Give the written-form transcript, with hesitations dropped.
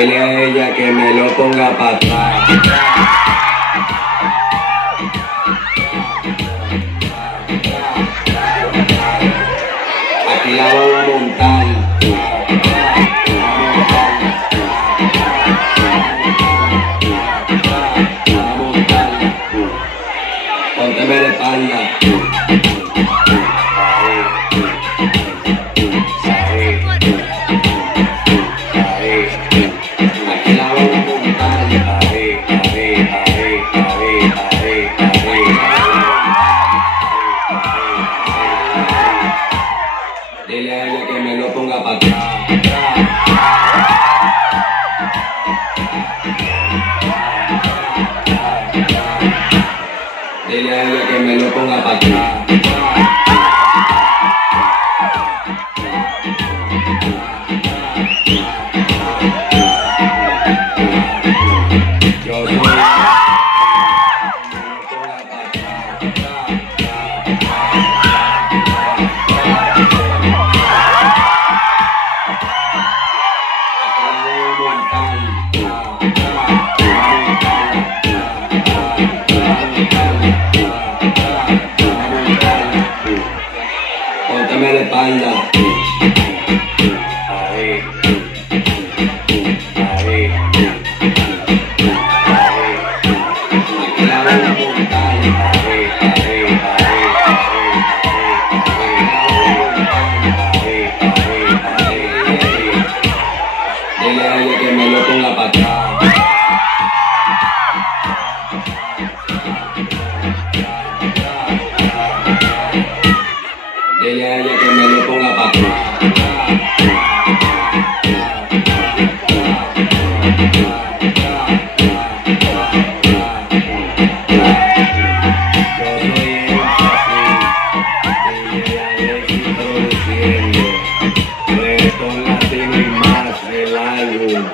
Dile a ella que me lo ponga para atrás. Aquí la vamos a montar. Pónteme de espalda. Aquí la vamos a montar. Dile a ella que me lo ponga para atrás. Dile a ella que me lo ponga para atrás. Yo soy Pónteme de espalda. Aquí la vamos a montar. Dile a ella que me lo ponga para atrás. Dile a ella que me lo ponga para atrás. Yo soy DJ Alexis produciendo. Reggaetón latino y más el álbum.